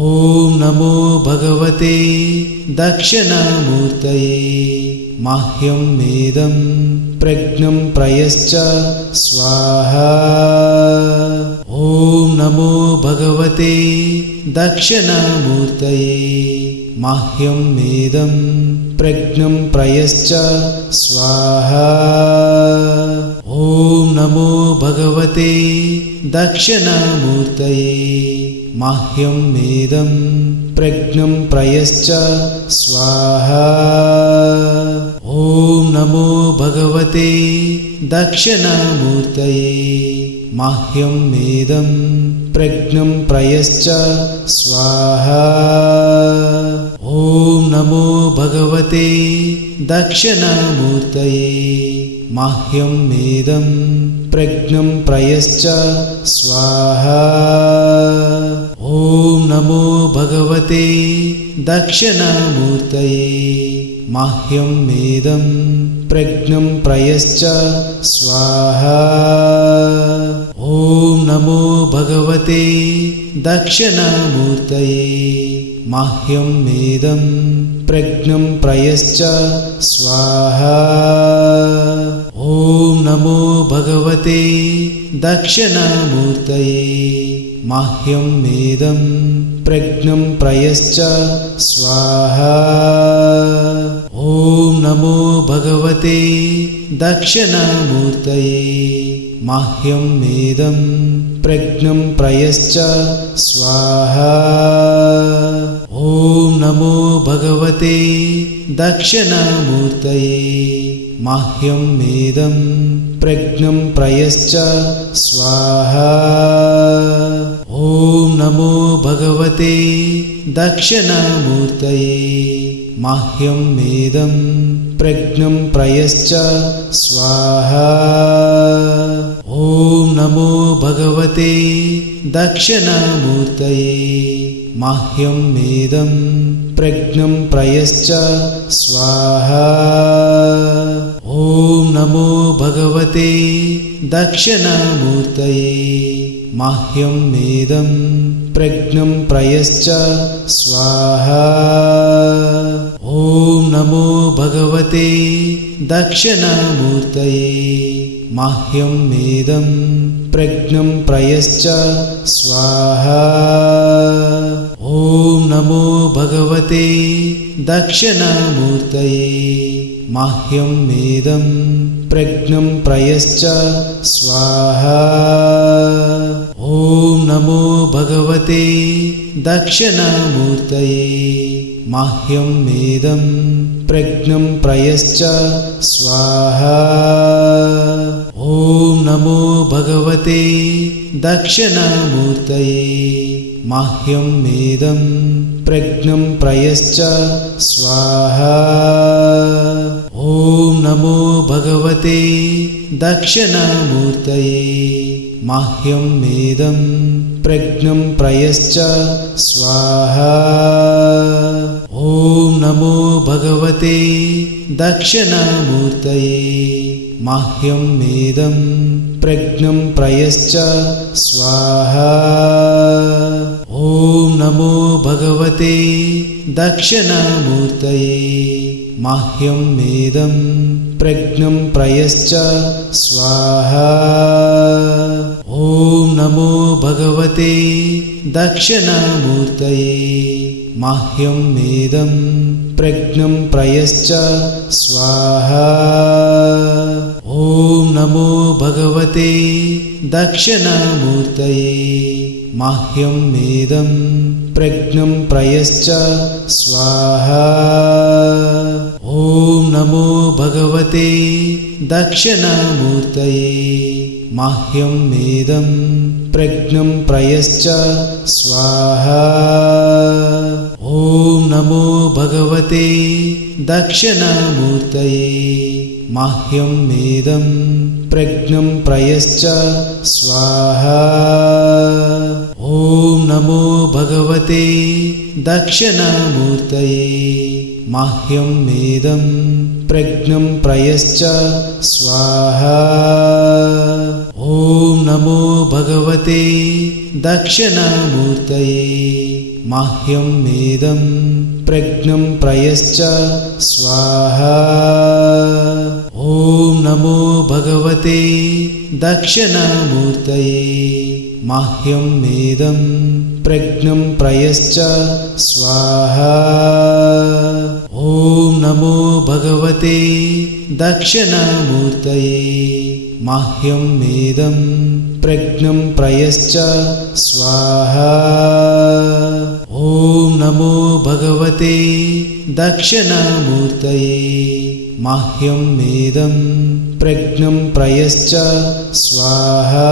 ॐ नमो भगवते दक्षिणामूर्तये मह्यमेदं प्रज्ञं प्रयश्च स्वाहा। ॐ नमो भगवते दक्षिणामूर्तये मह्यमेदं प्रज्ञं प्रयश्च स्वाहा। ॐ नमो भगवते दक्षिणामूर्तये मह्यमेदं प्रज्ञं प्रयश्च स्वाहा। ॐ नमो भगवते दक्षिणामूर्तये मह्यमेदं प्रज्ञं प्रयश्च स्वाहा। ॐ नमो भगवते दक्षिणामूर्तये मह्यमेदं प्रज्ञं प्रयश्च स्वाहा। ॐ नमो भगवते दक्षिणामूर्तये मह्यमेदं प्रज्ञं प्रयश्च स्वाहा। ॐ नमो भगवते दक्षिणामूर्तये मह्यमेदं प्रज्ञं प्रयश्च स्वाहा। ॐ नमो भगवते दक्षिणामूर्तये मह्यमेदं प्रज्ञं प्रयश्च स्वाहा। ॐ नमो भगवते दक्षिणामूर्तये मह्यमेदं प्रज्ञं प्रयश्च स्वाहा। ॐ नमो भगवते दक्षिणामूर्तये मह्यमेदं प्रज्ञं प्रयश्च स्वाहा। ॐ नमो भगवते दक्षिणामूर्तये मह्यमेदं प्रज्ञं प्रयश्च स्वाहा। ॐ नमो भगवते दक्षिणामूर्तये मह्यमेदं प्रज्ञं प्रयश्च स्वाहा। ॐ नमो भगवते दक्षिणामूर्तये मह्यमेदं प्रज्ञं प्रयश्च स्वाहा। ॐ नमो भगवते दक्षिणामूर्तये मह्यमेदं प्रज्ञं प्रयश्च स्वाहा। ॐ नमो भगवते दक्षिणामूर्तये मह्यमेदं प्रज्ञं प्रयश्च स्वाहा। ॐ नमो भगवते दक्षिणामूर्तये मह्यमेदं प्रज्ञं प्रयश्च स्वाहा। ॐ नमो भगवते दक्षिणामूर्तये मह्यमेदं प्रज्ञं प्रयश्च स्वाहा। ॐ नमो भगवते दक्षिणामूर्तये मह्यमेदं प्रज्ञं प्रयश्च स्वाहा। ॐ नमो भगवते दक्षिणामूर्तये मह्यमेदं प्रज्ञं प्रयश्च स्वाहा। ॐ नमो भगवते दक्षिणामूर्तये मह्यमेदं प्रज्ञं प्रयश्च स्वाहा। ॐ नमो भगवते दक्षिणामूर्तये मह्यमेदं प्रज्ञं प्रयश्च स्वाहा। ॐ नमो भगवते दक्षिणामूर्तये मह्यमेदं प्रज्ञं प्रयश्च स्वाहा। ॐ नमो भगवते दक्षिणामूर्तये मह्यमेदं प्रज्ञं प्रयश्च स्वाहा। ॐ नमो भगवते दक्षिणामूर्तये मह्यमेदं प्रज्ञं प्रयश्च स्वाहा। ॐ नमो भगवते दक्षिणामूर्तये मह्यमेदं प्रज्ञं प्रयश्च स्वाहा। ॐ नमो भगवते दक्षिणामूर्तये मह्यमेदं प्रज्ञं प्रयश्च स्वाहा। ॐ नमो भगवते दक्षिणामूर्तये मह्यमेदं प्रज्ञं प्रयश्च स्वाहा। ॐ नमो भगवते दक्षिणामूर्तये मह्यमेदं प्रज्ञं प्रयश्च स्वाहा। ॐ नमो भगवते दक्षिणामूर्तये मह्यमेदं प्रज्ञं प्रयश्च स्वाहा।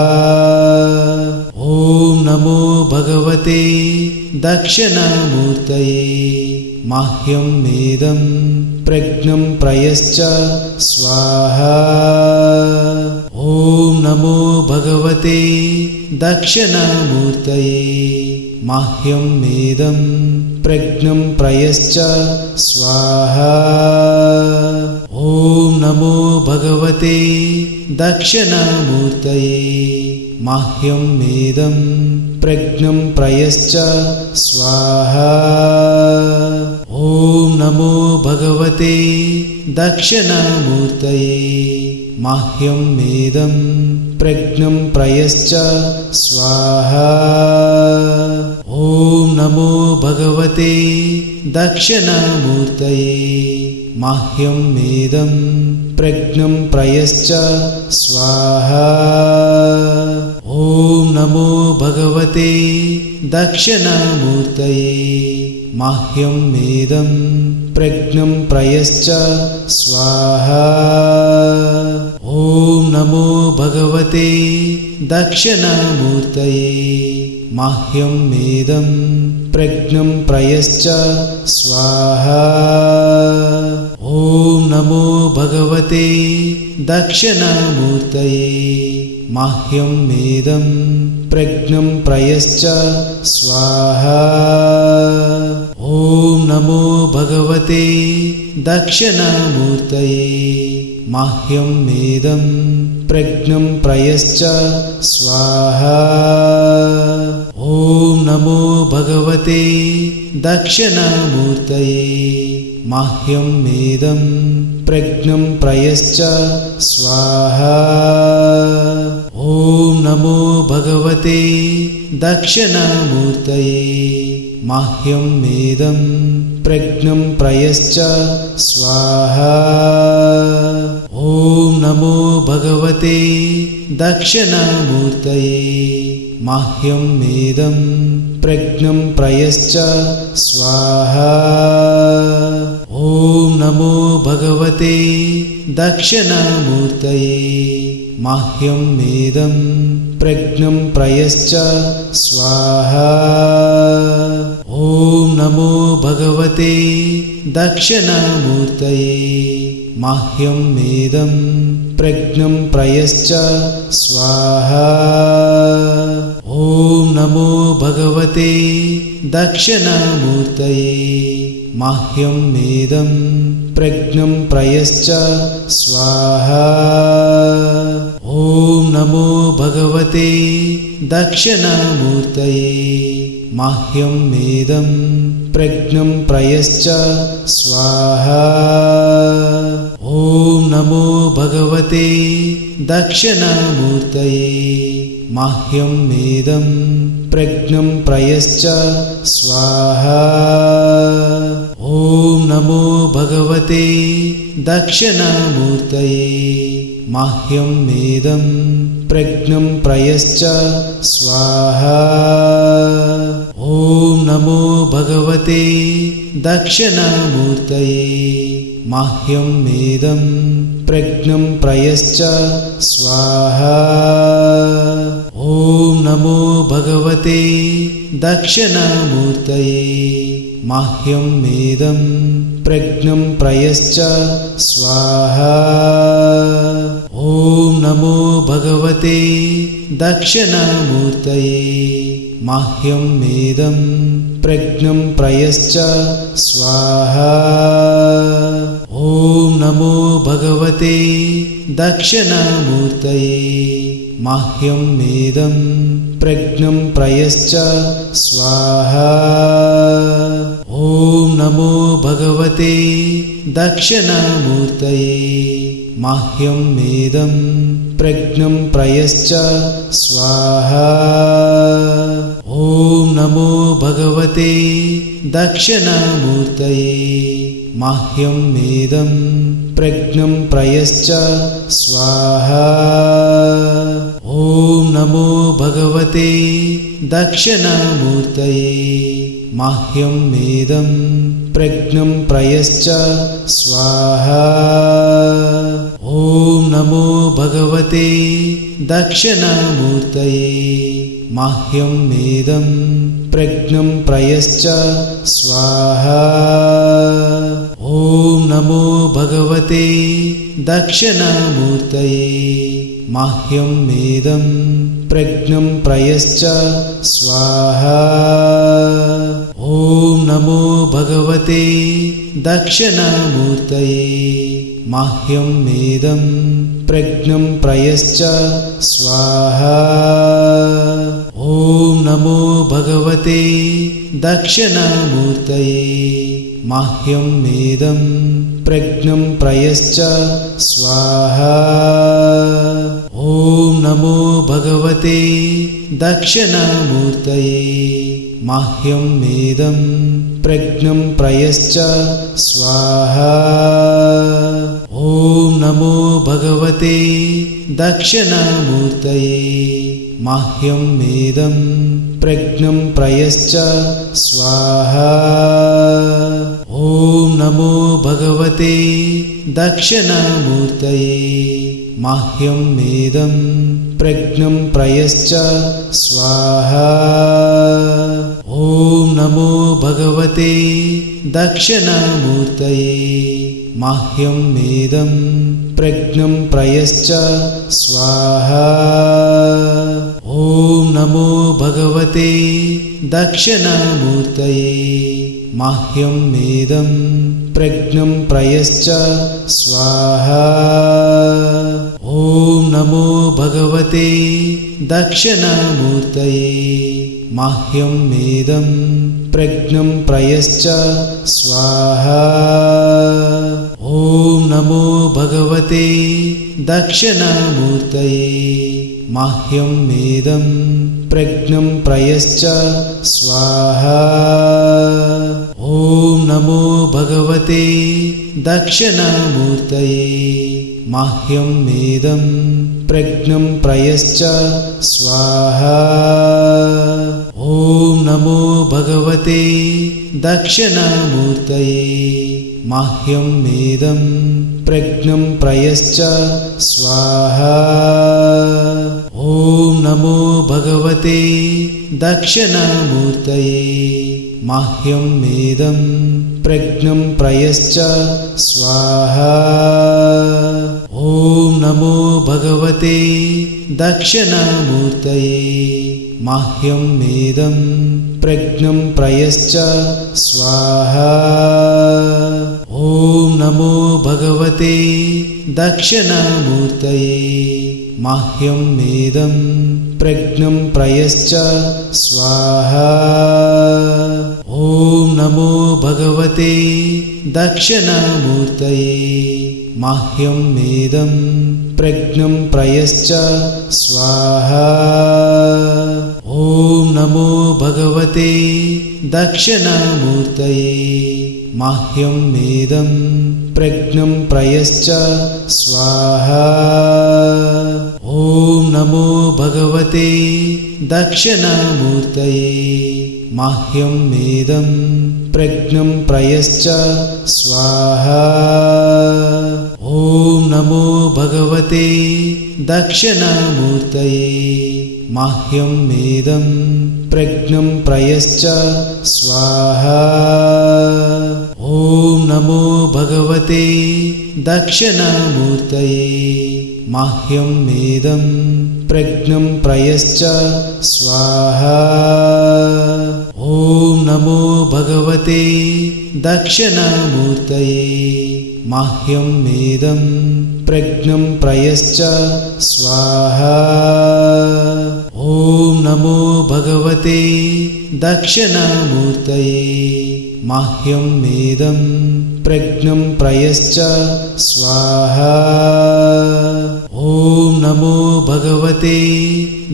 ॐ नमो भगवते दक्षिणामूर्तये मह्यमेदं प्रज्ञं प्रयश्च स्वाहा। ॐ नमो भगवते दक्षिणामूर्तये मह्यमेदं प्रज्ञं प्रयश्च स्वाहा। ॐ नमो भगवते दक्षिणामूर्तये मह्यमेदं प्रज्ञं प्रयश्च स्वाहा। ॐ नमो भगवते दक्षिणामूर्तये मह्यमेदं प्रज्ञं प्रयश्च स्वाहा। ॐ नमो भगवते दक्षिणामूर्तये मह्यमेदं प्रज्ञं प्रयश्च स्वाहा। ॐ नमो भगवते दक्षिणामूर्तये मह्यमेदं प्रज्ञं प्रयश्च स्वाहा। ॐ नमो भगवते दक्षिणामूर्तये मह्यमेदं प्रज्ञं प्रयश्च स्वाहा। ॐ नमो भगवते दक्षिणामूर्तये मह्यमेदं प्रज्ञं प्रयश्च स्वाहा। ॐ नमो भगवते दक्षिणामूर्तये मह्यमेदं प्रज्ञं प्रयश्च स्वाहा। ॐ नमो भगवते दक्षिणामूर्तये मह्यमेदं प्रज्ञं प्रयश्च स्वाहा। ॐ नमो भगवते दक्षिणामूर्तये मह्यमेदं प्रज्ञं प्रयश्च स्वाहा। ॐ नमो भगवते दक्षिणामूर्तये मह्यमेदं प्रज्ञं प्रयश्च स्वाहा। ॐ नमो भगवते दक्षिणामूर्तये मह्यमेदं प्रज्ञं प्रयश्च स्वाहा। ॐ नमो भगवते दक्षिणामूर्तये मह्यमेदं प्रज्ञं प्रयश्च स्वाहा। ॐ नमो भगवते दक्षिणामूर्तये मह्यमेदं प्रज्ञं प्रयश्च स्वाहा। ॐ नमो भगवते दक्षिणामूर्तये मह्यमेदं प्रज्ञं प्रयश्च स्वाहा। ॐ नमो भगवते दक्षिणामूर्तये मह्यमेदं प्रज्ञं प्रयश्च स्वाहा। ॐ नमो भगवते दक्षिणामूर्तये मह्यमेदं प्रज्ञं प्रयश्च स्वाहा। ॐ नमो भगवते दक्षिणामूर्तये मह्यमेदं प्रज्ञं प्रयश्च स्वाहा। ॐ नमो भगवते दक्षिणामूर्तये मह्यमेदं प्रज्ञं प्रयश्च स्वाहा। ॐ नमो भगवते दक्षिणामूर्तये मह्यमेदं प्रज्ञं प्रयश्च स्वाहा। ॐ नमो भगवते दक्षिणामूर्तये मह्यमेदं प्रज्ञं प्रयश्च स्वाहा। ॐ नमो भगवते दक्षिणामूर्तये मह्यमेदं प्रज्ञं प्रयश्च स्वाहा। ॐ नमो भगवते दक्षिणामूर्तये मह्यमेदं प्रज्ञं प्रयश्च स्वाहा। ॐ नमो भगवते दक्षिणामूर्तये मह्यमेदं प्रज्ञं प्रयश्च स्वाहा। ॐ नमो भगवते दक्षिणामूर्तये मह्यमेदं प्रज्ञं प्रयश्च स्वाहा। ॐ नमो भगवते दक्षिणामूर्तये मह्यमेदं प्रज्ञं प्रयश्च स्वाहा। ॐ नमो भगवते दक्षिणामूर्तये मह्यमेदं प्रज्ञं प्रयश्च स्वाहा। ॐ नमो भगवते दक्षिणामूर्तये मह्यमेदं प्रज्ञं प्रयश्च स्वाहा। ॐ नमो भगवते दक्षिणामूर्तये मह्यमेदं प्रज्ञं प्रयश्च स्वाहा। ॐ नमो भगवते दक्षिणामूर्तये मह्यमेदं प्रज्ञं प्रयश्च स्वाहा। ॐ नमो भगवते दक्षिणामूर्तये मह्यमेदं प्रज्ञं प्रयश्च स्वाहा। ॐ नमो भगवते दक्षिणामूर्तये मह्यमेदं प्रज्ञं प्रयश्च स्वाहा। ॐ नमो भगवते दक्षिणामूर्तये मह्यमेदं प्रज्ञं प्रयश्च स्वाहा। ॐ नमो भगवते दक्षिणामूर्तये मह्यमेदं प्रज्ञं प्रयश्च स्वाहा। ॐ नमो भगवते दक्षिणामूर्तये मह्यमेदं प्रज्ञं प्रयश्च स्वाहा। ॐ नमो भगवते दक्षिणामूर्तये मह्यमेदं प्रज्ञं प्रयश्च स्वाहा। ॐ नमो भगवते दक्षिणामूर्तये मह्यमेदं प्रज्ञं प्रयश्च स्वाहा। ॐ नमो भगवते दक्षिणामूर्तये मह्यमेदं प्रज्ञं प्रयश्च स्वाहा। ॐ नमो भगवते दक्षिणामूर्तये मह्यमेदं प्रज्ञं प्रयश्च स्वाहा। ॐ नमो भगवते दक्षिणामूर्तये मह्यमेदं प्रज्ञं प्रयश्च स्वाहा। ॐ नमो भगवते दक्षिणामूर्तये मह्यमेदं प्रज्ञं प्रयश्च स्वाहा। ॐ नमो भगवते दक्षिणामूर्तये मह्यमेदं प्रज्ञं प्रयश्च स्वाहा। ॐ नमो भगवते दक्षिणामूर्तये मह्यमेदं प्रज्ञं प्रयश्च स्वाहा। ॐ नमो भगवते दक्षिणामूर्तये मह्यमेदं प्रज्ञं प्रयश्च स्वाहा। ॐ नमो भगवते दक्षिणामूर्तये मह्यमेदं प्रज्ञं प्रयश्च स्वाहा। ॐ नमो भगवते दक्षिणामूर्तये मह्यमेदं प्रज्ञं प्रयश्च स्वाहा। ॐ नमो भगवते दक्षिणामूर्तये मह्यमेदं प्रज्ञं प्रयश्च स्वाहा। ॐ नमो भगवते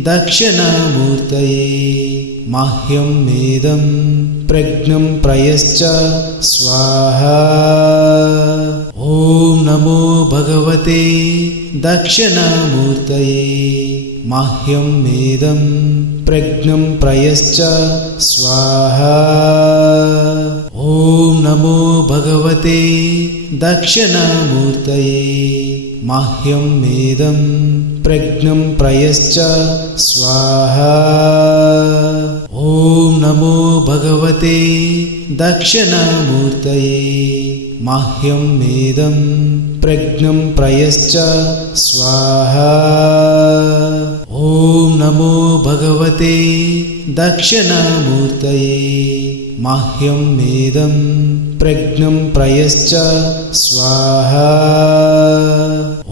दक्षिणामूर्तये मह्यमेदं प्रज्ञं प्रयश्च स्वाहा। ॐ नमो भगवते दक्षिणामूर्तये मह्यमेदं प्रज्ञं प्रयश्च स्वाहा। ॐ नमो भगवते दक्षिणामूर्तये मह्यमेदं प्रज्ञं प्रयश्च स्वाहा। ॐ नमो भगवते दक्षिणामूर्तये मह्यमेदं प्रज्ञं प्रयश्च स्वाहा। ॐ नमो भगवते दक्षिणामूर्तये मह्यमेदं प्रज्ञं प्रयश्च स्वाहा। ॐ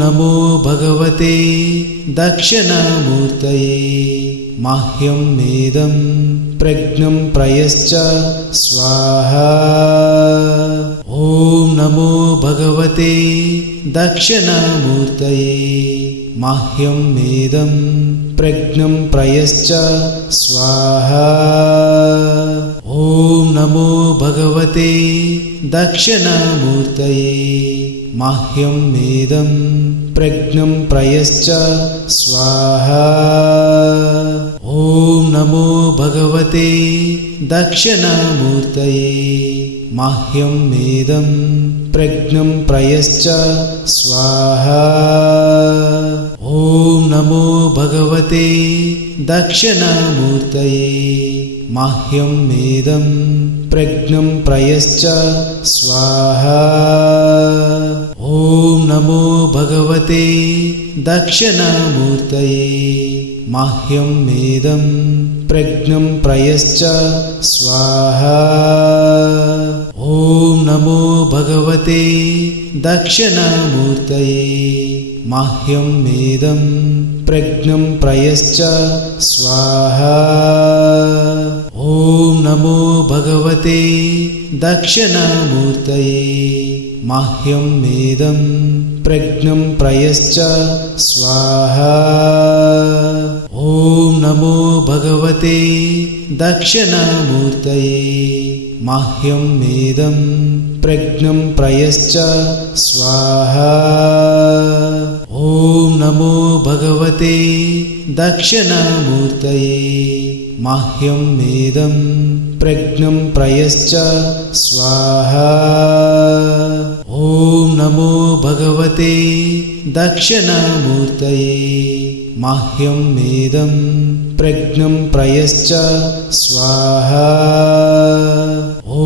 नमो भगवते दक्षिणामूर्तये मह्यमेदं प्रज्ञं प्रयश्च स्वाहा। ॐ नमो भगवते दक्षिणामूर्तये मह्यमेदं प्रज्ञं प्रयश्च स्वाहा। ॐ नमो भगवते दक्षिणामूर्तये मह्यमेदं प्रज्ञं प्रयश्च स्वाहा। ॐ नमो भगवते दक्षिणामूर्तये मह्यमेदं प्रज्ञं प्रयश्च स्वाहा। ॐ नमो भगवते दक्षिणामूर्तये मह्यमेदं प्रज्ञं प्रयश्च स्वाहा। ॐ नमो भगवते दक्षिणामूर्तये मह्यमेदं प्रज्ञं प्रयश्च स्वाहा। ॐ नमो भगवते दक्षिणामूर्तये मह्यमेदं प्रज्ञं प्रयश्च स्वाहा। ॐ नमो भगवते दक्षिणामूर्तये मह्यमेदं प्रज्ञं प्रयश्च स्वाहा। ॐ नमो भगवते दक्षिणामूर्तये मह्यमेदं प्रज्ञं प्रयश्च स्वाहा। ॐ नमो भगवते दक्षिणामूर्तये मह्यमेदं प्रज्ञं प्रयश्च स्वाहा। ॐ नमो भगवते दक्षिणामूर्तये मह्यमेदं प्रज्ञं प्रयश्च स्वाहा। ॐ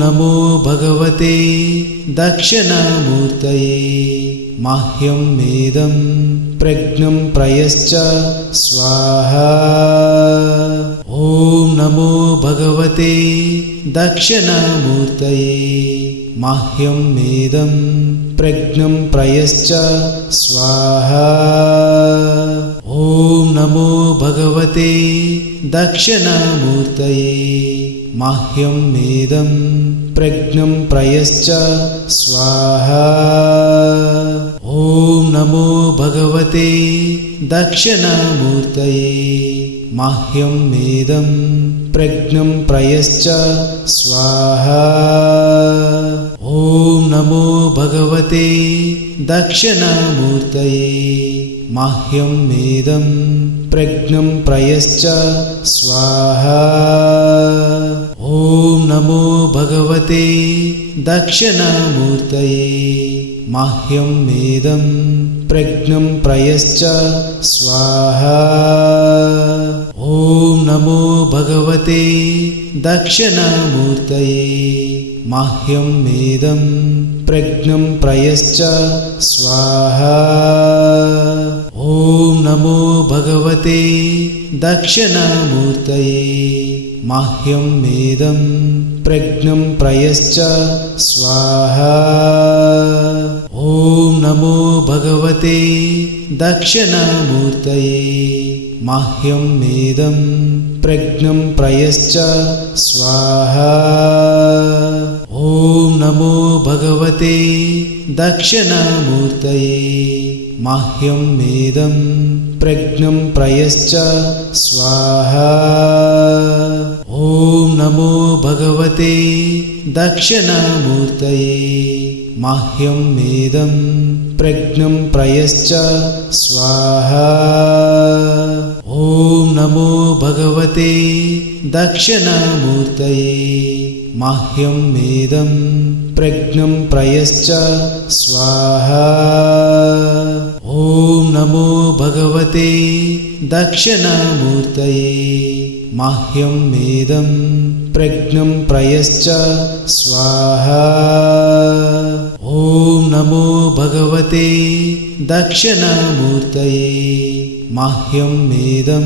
नमो भगवते दक्षिणामूर्तये मह्यमेदं प्रज्ञं प्रयश्च स्वाहा। ॐ नमो भगवते दक्षिणामूर्तये मह्यमेदं प्रज्ञं प्रयश्च स्वाहा। ॐ नमो भगवते दक्षिणामूर्तये मह्यमेदं प्रज्ञं प्रयश्च स्वाहा। ॐ नमो भगवते दक्षिणामूर्तये मह्यमेदं प्रज्ञं प्रयश्च स्वाहा। ॐ नमो भगवते दक्षिणामूर्तये मह्यमेदं प्रज्ञं प्रयश्च स्वाहा। ॐ नमो भगवते दक्षिणामूर्तये मह्यमेदं प्रज्ञं प्रयश्च स्वाहा। ॐ नमो भगवते दक्षिणामूर्तये मह्यमेदं प्रज्ञं प्रयश्च स्वाहा। ॐ नमो भगवते दक्षिणामूर्तये मह्यमेदं प्रज्ञं प्रयश्च स्वाहा। ॐ नमो भगवते दक्षिणामूर्तये मह्यमेदं प्रज्ञं प्रयश्च स्वाहा। ॐ नमो भगवते दक्षिणामूर्तये मह्यमेदं प्रज्ञं प्रयश्च स्वाहा। ॐ नमो भगवते दक्षिणामूर्तये मह्यमेदं प्रज्ञं प्रयश्च स्वाहा। ॐ नमो भगवते दक्षिणामूर्तये मह्यमेदं प्रज्ञं प्रयश्च स्वाहा। ॐ नमो भगवते दक्षिणामूर्तये मह्यमेदं प्रज्ञं प्रयश्च स्वाहा। ॐ नमो भगवते दक्षिणामूर्तये मह्यमेदं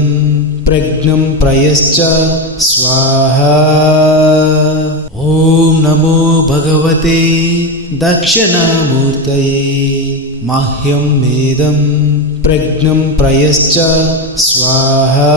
प्रज्ञं प्रयश्च स्वाहा। ॐ नमो भगवते दक्षिणामूर्तये मह्यमेदं प्रज्ञं प्रयश्च स्वाहा।